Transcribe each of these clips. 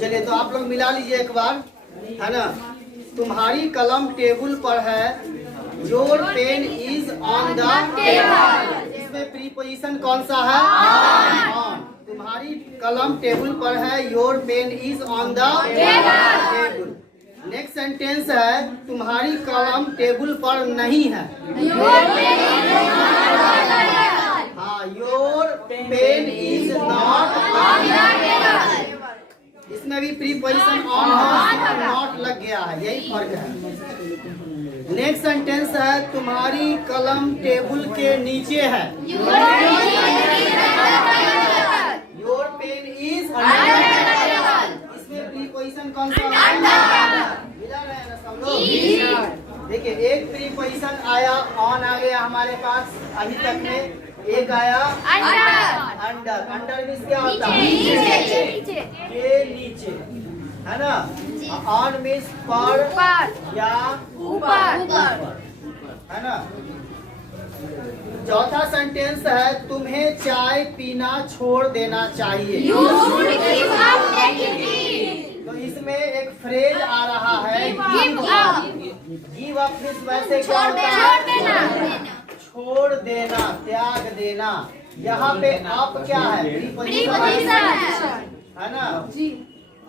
चलिए तो आप लोग मिला लीजिए एक बार, है ना। तुम्हारी कलम टेबल पर है, your pen is on the table. इसमें प्रीपोजिशन कौन सा है? ऑन। तुम्हारी कलम टेबल पर है, your pen is on the table. Next sentence है, तुम्हारी कलम टेबल पर नहीं है। हाँ, your pen is not on the table. इसमें भी प्रीपोजिशन ऑन नॉट लग गया है, यही फर्क है। नेक्स्ट सेंटेंस है, तुम्हारी कलम टेबल के नीचे है। योर पेन इज इसमें प्रीपोजिशन कौन सा है? मिला रहे हैं ना सब लोग? देखिए, एक प्रीपोजिशन आया, ऑन आ गया हमारे पास अभी तक में। एक आया अंडर। अंडर मीन्स क्या होता है? के नीचे, है ना। ऑन मीन्स पर या ऊपर, है ना। चौथा सेंटेंस है, तुम्हें चाय पीना छोड़ देना चाहिए। तो इसमें एक फ्रेज आ रहा है, गिव अप मीन्स वैसे क्या होता है? छोड़ देना, त्याग देना। यहाँ पे आप क्या है? प्रीपोजिशन है ना।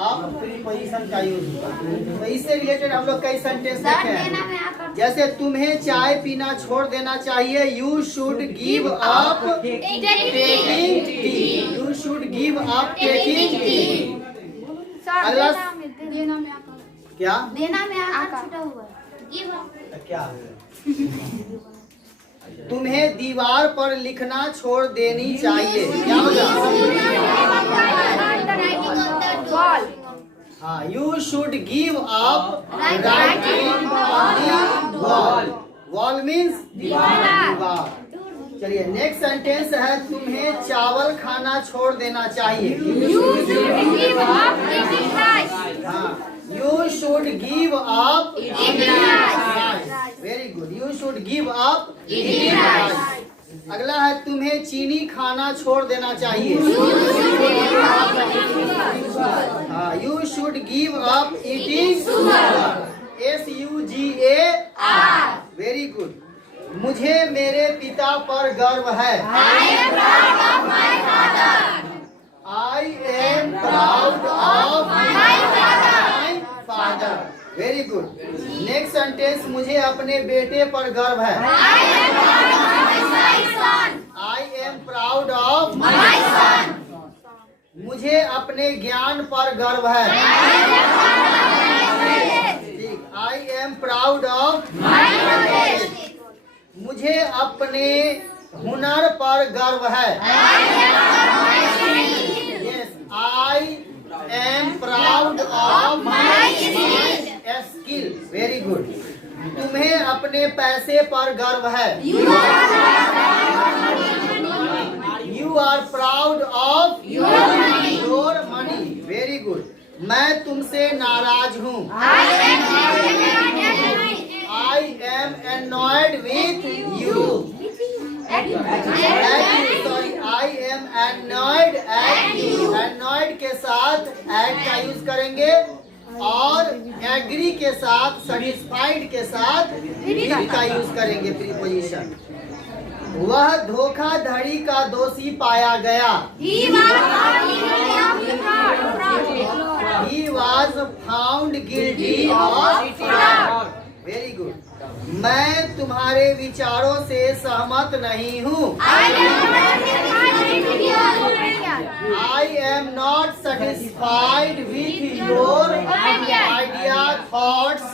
आप प्रीपोजिशन का यूज होगा। तो इससे रिलेटेड हम लोग कई सेंटेंस देखे हैं, जैसे तुम्हें चाय पीना छोड़ देना चाहिए, you should give up taking tea. You should give up taking tea. अगला क्या? देना में आकार छूटा हुआ है। गिव अप क्या है? तुम्हें दीवार पर लिखना छोड़ देनी चाहिए। क्या होगा? हाँ, you should give up writing on the wall. Wall means दीवार। चलिए, नेक्स्ट सेंटेंस है, तुम्हें चावल खाना छोड़ देना चाहिए। You should give up very good. You should give up eating rice. अगला है, तुम्हें चीनी खाना छोड़ देना चाहिए। हाँ, you should give up eating SUGAR। Very good. मुझे मेरे पिता पर गर्व है। I am proud of my father। Very good. Next sentence, मुझे अपने बेटे पर गर्व है। I am proud of my son। मुझे अपने ज्ञान पर गर्व है। I am proud of my knowledge। मुझे अपने हुनर पर गर्व है। Yes, I am proud of my skill। Very good. तुम्हें अपने पैसे पर गर्व है। You are proud of your money। Very good. मैं तुमसे नाराज हूँ। I am annoyed with you। Sorry, I am annoyed at you। annoyed के साथ at का यूज करेंगे, और एग्री के साथ, सेटिस्फाइड के साथ with का यूज करेंगे प्रीपोजिशन। वह धोखाधड़ी का दोषी पाया गया। He was found guilty of fraud। Very good. मैं तुम्हारे विचारों से सहमत नहीं हूँ। I am not satisfied with your idea, thoughts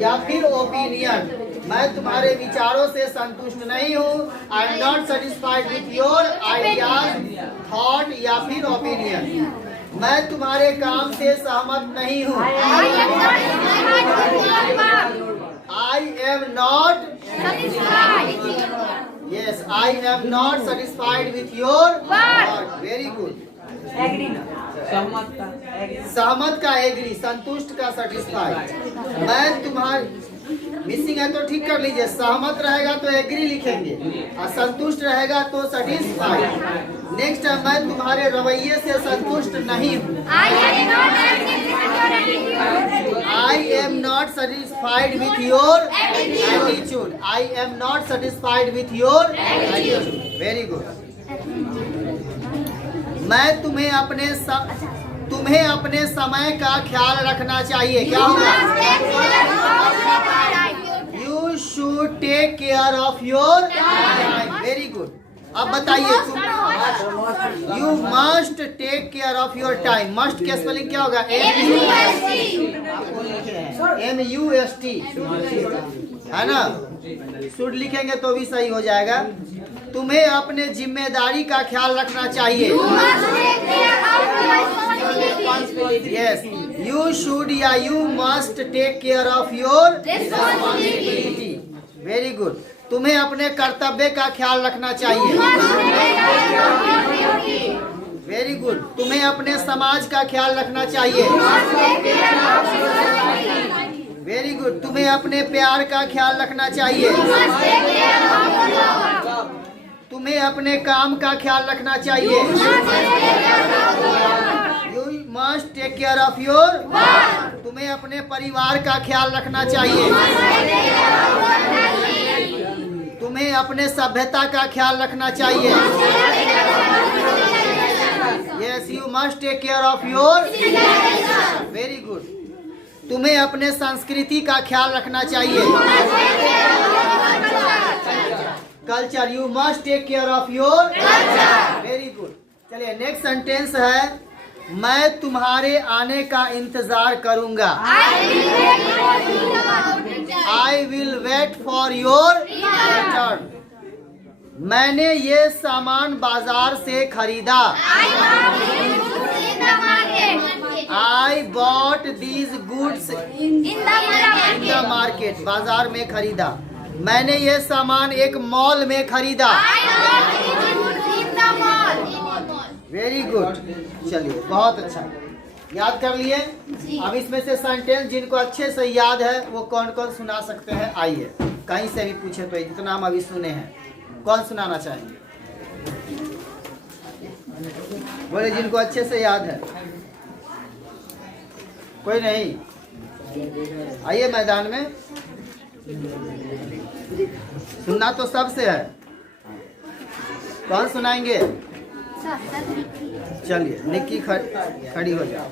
या फिर ओपिनियन। मैं तुम्हारे विचारों से संतुष्ट नहीं हूँ। I am not satisfied with your ideas, thought या फिर ओपिनियन। मैं तुम्हारे काम से सहमत नहीं हूँ। I am not yes, I am not satisfied with your work। Very good। सहमत का एग्री, संतुष्ट का सेटिस्फाइड। मिसिंग है तो ठीक कर लीजिए। सहमत रहेगा तो एग्री लिखेंगे और संतुष्ट रहेगा तो सेटिस्फाइड। नेक्स्ट है, मैं तुम्हारे रवैये से संतुष्ट नहीं हूँ। I am not satisfied with your attitude. I am not satisfied with your attitude. Very good. मैं तुम्हें अपने समय का ख्याल रखना चाहिए। क्या होगा? You should take care of your time. Very good. अब बताइए, you must take care of your time. Must के स्पेलिंग क्या होगा? MUST है ना? शुड लिखेंगे तो भी सही हो जाएगा। तुम्हें अपने जिम्मेदारी का ख्याल रखना चाहिए। यस, यू शुड या you must take care of your responsibility. Very good. तुम्हें अपने कर्तव्य का ख्याल रखना चाहिए। Very good. तुम्हें अपने समाज का ख्याल रखना चाहिए। Very good. तुम्हें अपने प्यार का ख्याल रखना चाहिए। तुम्हें अपने काम का ख्याल रखना चाहिए। You must take care of your. तुम्हें अपने परिवार का ख्याल रखना चाहिए। तुम्हें अपने सभ्यता का ख्याल रखना चाहिए। Yes, you must take care of your. Very good. तुम्हें अपने संस्कृति का ख्याल रखना चाहिए। Culture, you must take care of your culture. Very good. चलिए नेक्स्ट सेंटेंस है, मैं तुम्हारे आने का इंतजार करूंगा। I will wait for your return. मैंने ये सामान बाजार से खरीदा। I bought these goods in the market. बाजार में खरीदा। मैंने ये सामान एक मॉल में खरीदा। Very good. चलिए बहुत अच्छा, याद कर लिए। अब इसमें से सेंटेंस जिनको अच्छे से याद है वो कौन कौन सुना सकते हैं? आइए, कहीं से भी पूछे तो जितना हम अभी सुने हैं, कौन सुनाना चाहेंगे? बोले जिनको अच्छे से याद है। कोई नहीं? आइए मैदान में। सुनना तो सबसे है। कौन सुनाएंगे? चलिए निक्की खड़ी हो जाओ।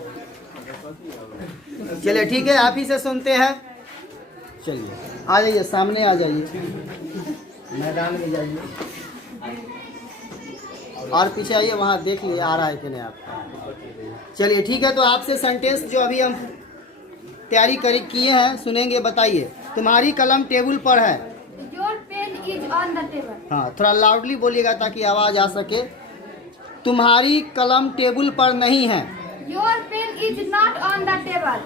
चलिए ठीक है, आप ही से सुनते हैं। चलिए आ जाइए, सामने आ जाइए, मैदान में जाइए और पीछे आइए, वहाँ देख लिए आ रहा है कि नहीं आपका। चलिए ठीक है, तो आपसे सेंटेंस जो अभी हम तैयारी किए हैं सुनेंगे। बताइए, तुम्हारी कलम टेबल पर है। Your pen is on the table. हाँ, थोड़ा लाउडली बोलिएगा ताकि आवाज आ सके। तुम्हारी कलम टेबल पर नहीं है। Your pen is not on the table.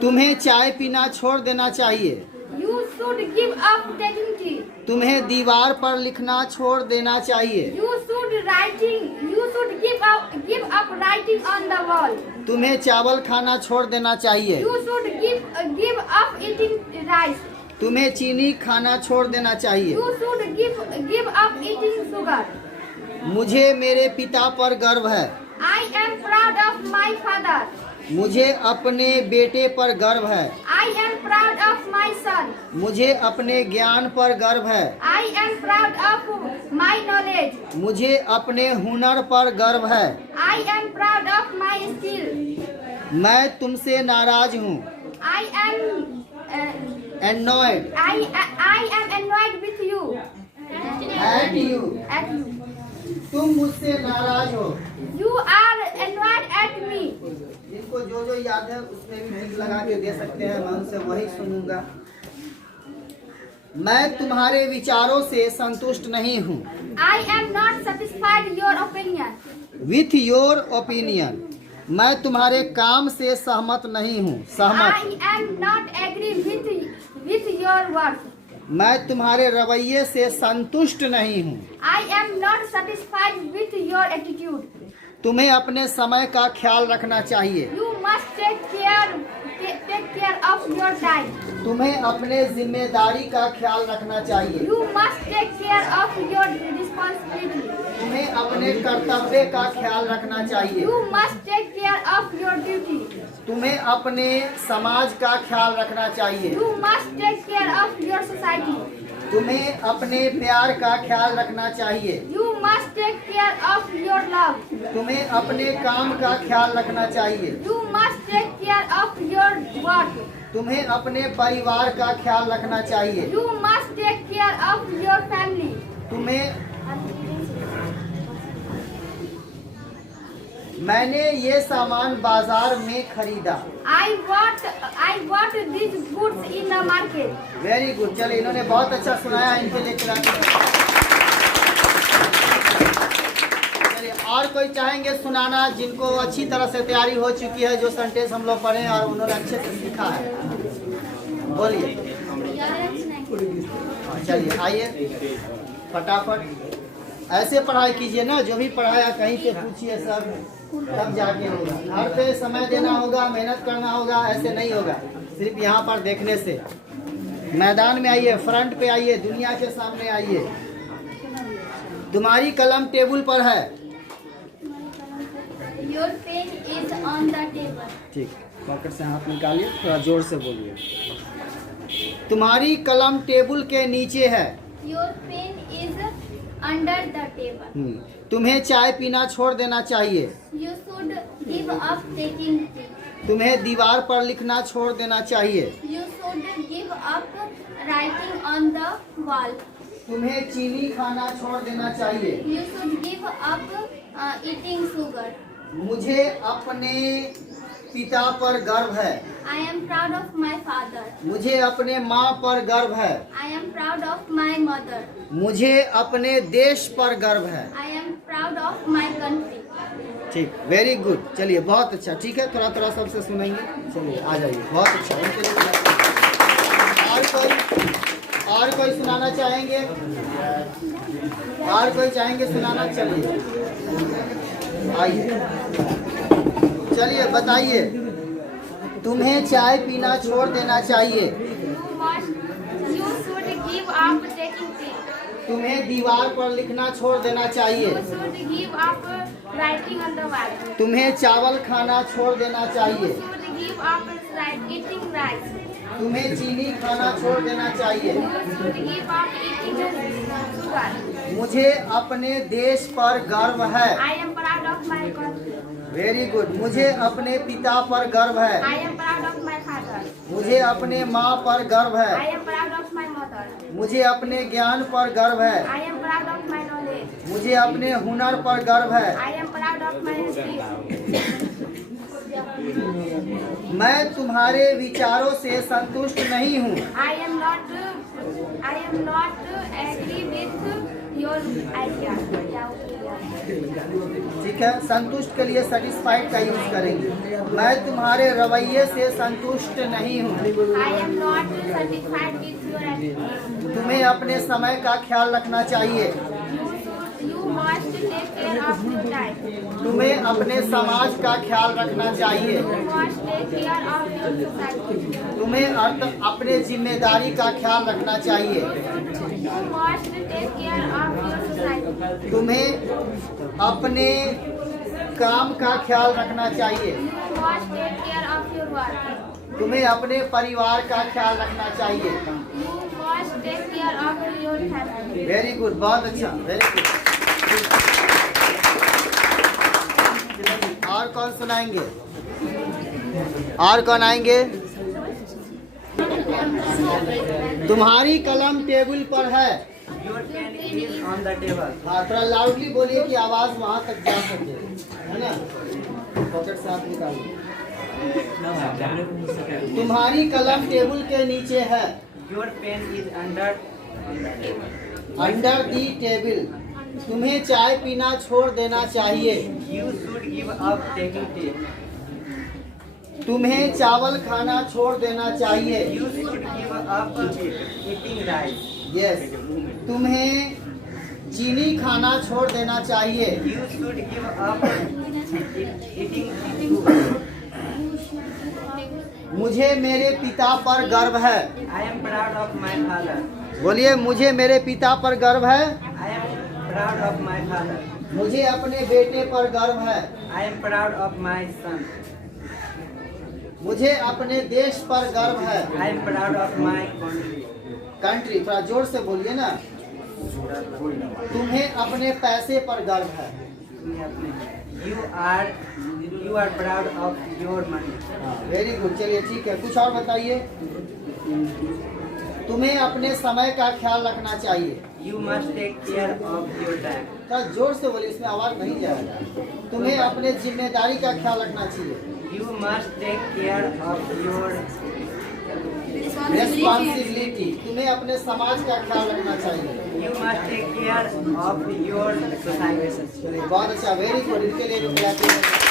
तुम्हें चाय पीना छोड़ देना चाहिए। You should give up taking tea. तुम्हें दीवार पर लिखना छोड़ देना चाहिए। You should give up writing on the wall. तुम्हें चावल खाना छोड़ देना चाहिए। You should give up eating rice. तुम्हें चीनी खाना छोड़ देना चाहिए। You should give up eating sugar. मुझे मेरे पिता पर गर्व है। I am proud of my father. मुझे अपने बेटे पर गर्व है। I am proud of my son. मुझे अपने ज्ञान पर गर्व है। I am proud of my knowledge. मुझे अपने हुनर पर गर्व है। I am proud of my skill. मैं तुमसे नाराज हूँ। I am Annoyed I am annoyed with you. at you। At you. तुम मुझसे नाराज हो। You are annoyed at me. जिनको जो जो याद है उसमें भी टिक लगा के दे सकते हैं, मैं उनसे वही सुनूंगा। मैं तुम्हारे विचारों से संतुष्ट नहीं हूँ। I am not satisfied your opinion. With your opinion. मैं तुम्हारे काम से सहमत नहीं हूँ। सहमत। I am not agree with your words. मैं तुम्हारे रवैये से संतुष्ट नहीं हूँ। I am not satisfied with your attitude. तुम्हें अपने समय का ख्याल रखना चाहिए। You must take care of your time. तुम्हें अपने जिम्मेदारी का ख्याल रखना चाहिए। You must take care of your responsibility. तुम्हें अपने कर्तव्य का ख्याल रखना चाहिए। You must take care of your duty. तुम्हें अपने समाज का ख्याल रखना चाहिए। You must take care of your society. तुम्हें अपने प्यार का ख्याल रखना चाहिए। You must take care of your love. तुम्हें अपने काम का ख्याल रखना चाहिए। You must take care of your work. तुम्हें अपने परिवार का ख्याल रखना चाहिए। You must take care of your family. तुम्हें मैंने ये सामान बाजार में खरीदा। I bought these goods in the market. Very good. चलिए, इन्होंने बहुत अच्छा सुनाया, इनके लिए खिला। चलिए, और कोई चाहेंगे सुनाना जिनको अच्छी तरह से तैयारी हो चुकी है, जो सेंटेंस हम लोग पढ़े और उन्होंने अच्छे से सीखा है? बोलिए। चलिए आइए फटाफट ऐसे पढ़ाई कीजिए ना, जो भी पढ़ाया कहीं से पूछिए सब, तब जाके होगा। घर पे समय देना होगा, मेहनत करना होगा, ऐसे नहीं होगा सिर्फ यहाँ पर देखने से। मैदान में आइए, फ्रंट पे आइए, दुनिया के सामने आइए। तुम्हारी कलम टेबल पर है। Your pen is on the table. ठीक, पॉकेट से हाथ निकालिए, थोड़ा जोर से बोलिए। तुम्हारी कलम टेबल के नीचे है। Your pen is under the table. तुम्हें चाय पीना छोड़ देना चाहिए। You should give up taking tea. तुम्हें दीवार पर लिखना छोड़ देना चाहिए। You should give up writing on the wall. तुम्हें चीनी खाना छोड़ देना चाहिए। You should give up eating sugar. मुझे अपने पिता पर गर्व है। I am proud of my father. मुझे अपने माँ पर गर्व है। I am proud of my mother. मुझे अपने देश पर गर्व है। I am proud of my country. ठीक, वेरी गुड। चलिए, बहुत अच्छा। ठीक है, थोड़ा थोड़ा सबसे सुनेंगे। चलिए आ जाइए, बहुत अच्छा। उनके लिए और कोई सुनाना चाहेंगे? और कोई चाहेंगे सुनाना? चलिए आइए, चलिए बताइए। तुम्हें चाय पीना छोड़ देना चाहिए। You should give up taking tea. तुम्हें दीवार पर लिखना छोड़ देना चाहिए। You should give up writing on the wall. तुम्हें चावल खाना छोड़ देना चाहिए। You should give up eating rice. तुम्हें चीनी खाना छोड़ देना चाहिए। You should give up eating sugar. मुझे अपने देश पर गर्व है। I am proud of my country. Very good. मुझे अपने पिता पर गर्व है। I am proud of my father. मुझे अपने माँ पर गर्व I है। am proud of my mother. मुझे अपने ज्ञान पर गर्व है। I am proud of my knowledge. मुझे अपने हुनर पर गर्व है। I am proud of my skills. मैं तुम्हारे विचारों से संतुष्ट नहीं हूँ। I am not agree with your idea. ठीक है, संतुष्ट के लिए सेटिस्फाइड का यूज करेंगे। मैं तुम्हारे रवैये से संतुष्ट नहीं हूँ। I am not satisfied with your attitude. तुम्हें अपने समय का ख्याल रखना चाहिए। You must take care of your time. तुम्हें अपने समाज का ख्याल रखना चाहिए। You must take care of your society. तुम्हें अपने जिम्मेदारी का ख्याल रखना चाहिए। You must take care of your society. तुम्हें अपने काम का ख्याल रखना चाहिए। You must take care of your work. तुम्हें अपने परिवार का ख्याल रखना चाहिए। You must take care of your family. Very good, बहुत अच्छा, वेरी गुड। और कौन सुनाएंगे? और कौन आएंगे? तुम्हारी कलम टेबल पर है। हाँ, थोड़ा लाउडली बोलिए कि आवाज वहाँ तक जा सके, है ना? पॉकेट से हाथ निकालिए। तुम्हारी कलम टेबल के नीचे है। Your pen is under under the table. तुम्हें चाय पीना छोड़ देना चाहिए। You should give up taking tea. तुम्हें चावल खाना छोड़ देना चाहिए। You should give up eating rice. Yes. तुम्हें चीनी खाना छोड़ देना चाहिए। You should give up eating sugar. मुझे मेरे पिता पर गर्व है। I am proud of my father. बोलिए, मुझे मेरे पिता पर गर्व है। I am proud of my father. मुझे अपने बेटे पर गर्व है। I am proud of my son. मुझे अपने देश पर गर्व है। I am proud of my country. Country, थोड़ा जोर से बोलिए ना। तुम्हें अपने पैसे पर गर्व है। You are proud of your money. Very good, चलिए ठीक है, कुछ और बताइए। तुम्हें अपने समय का ख्याल रखना चाहिए। You must take care of your time. थोड़ा जोर से बोलिए, इसमें आवाज नहीं जाएगा। तुम्हें अपने जिम्मेदारी का ख्याल रखना चाहिए। You must take care of your responsibility, तुम्हें अपने समाज का ख्याल रखना चाहिए। You must take care of your society. चलिए, बहुत अच्छा, वेरी गुड, इनके लिए भी clapping है।